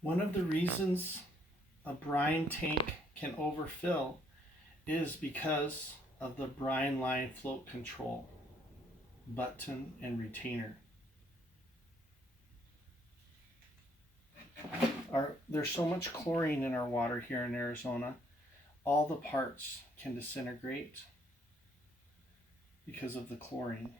One of the reasons a brine tank can overfill is because of the brine line float control button and retainer. There's so much chlorine in our water here in Arizona, all the parts can disintegrate because of the chlorine.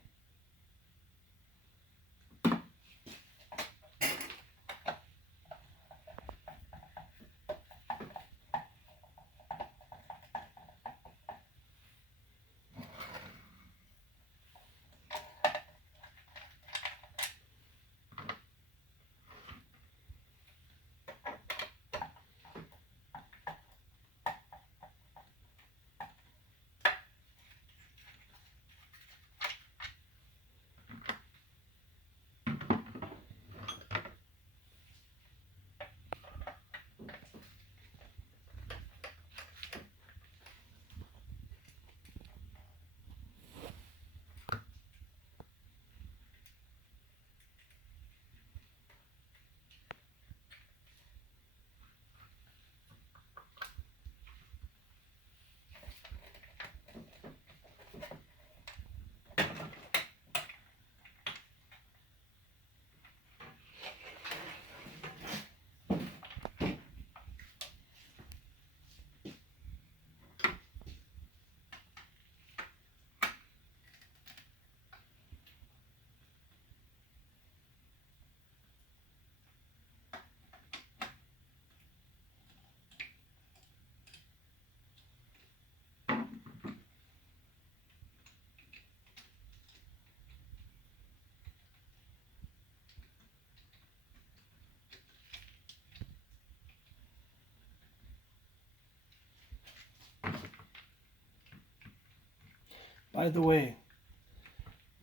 By the way,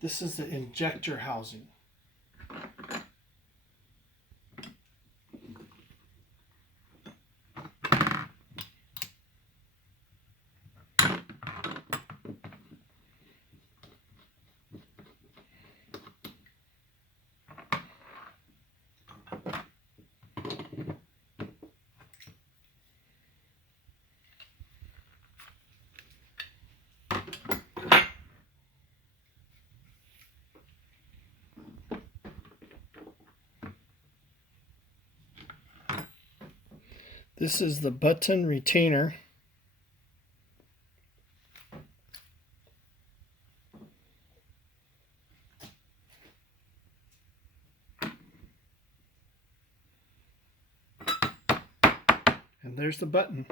this is the injector housing. This is the button retainer. And there's the button.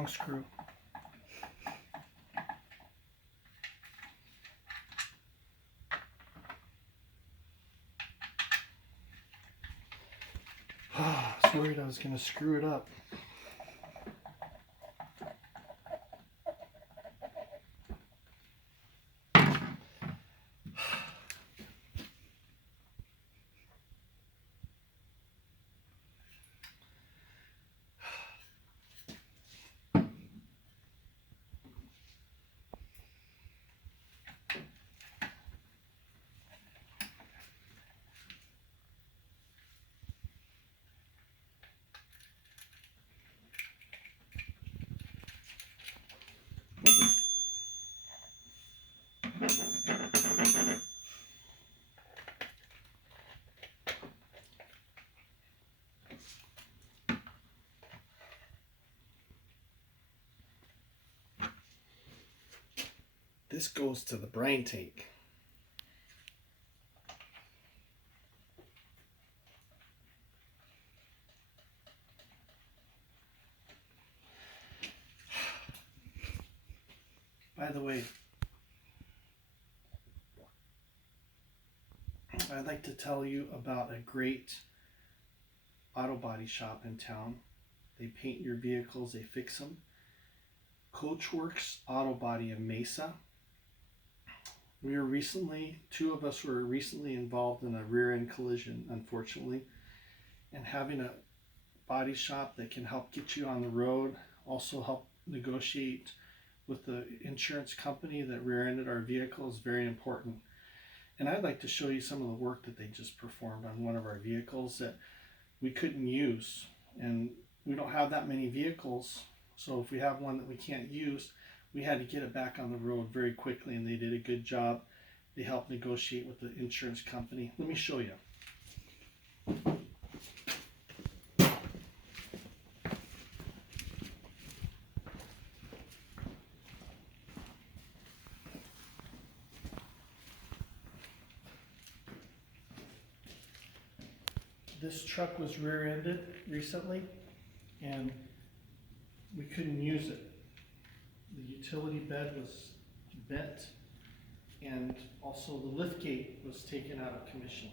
wrong screw. I was worried I was going to screw it up. This goes to the brine tank. By the way, I'd like to tell you about a great auto body shop in town. They paint your vehicles, they fix them. Coachworks Auto Body in Mesa. Two of us were recently involved in a rear end collision, unfortunately, and having a body shop that can help get you on the road, also help negotiate with the insurance company that rear-ended our vehicle is very important. And I'd like to show you some of the work that they just performed on one of our vehicles that we couldn't use. And we don't have that many vehicles, so if we have one that we can't use, we had to get it back on the road very quickly, and they did a good job. They helped negotiate with the insurance company. Let me show you. This truck was rear-ended recently, and we couldn't use it. The utility bed was bent, and also the lift gate was taken out of commission.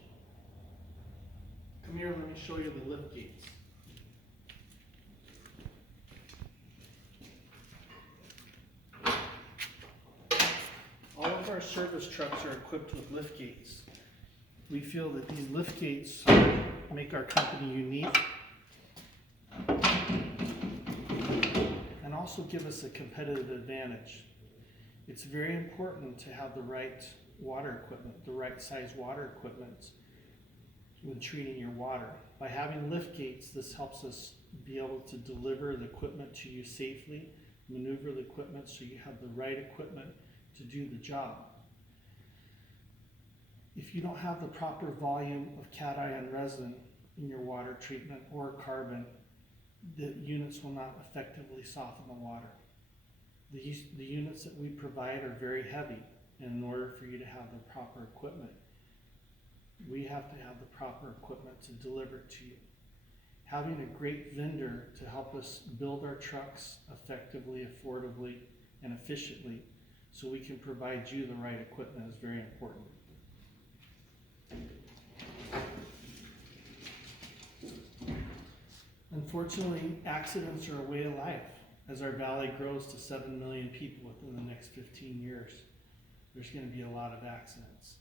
Come here, let me show you the lift gates. All of our service trucks are equipped with lift gates. We feel that these lift gates make our company unique and also give us a competitive advantage. It's very important to have the right water equipment, the right size water equipment when treating your water. By having lift gates, this helps us be able to deliver the equipment to you safely, maneuver the equipment so you have the right equipment to do the job. If you don't have the proper volume of cation resin in your water treatment or carbon, the units will not effectively soften the water. The units that we provide are very heavy, and in order for you to have the proper equipment, we have to have the proper equipment to deliver it to you. Having a great vendor to help us build our trucks effectively, affordably, and efficiently so we can provide you the right equipment is very important. Unfortunately, accidents are a way of life. As our valley grows to 7 million people within the next 15 years, there's going to be a lot of accidents.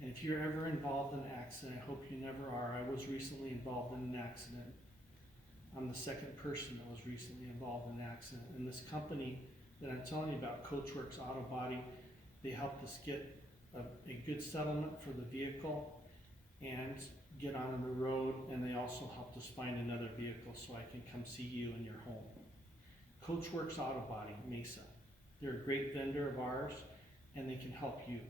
And if you're ever involved in an accident, I hope you never are. I was recently involved in an accident. I'm the second person that was recently involved in an accident. And this company that I'm telling you about, Coachworks Auto Body, they helped us get a good settlement for the vehicle and get on the road, and they also helped us find another vehicle so I can come see you in your home. Coachworks Auto Body, Mesa. They're a great vendor of ours, and they can help you.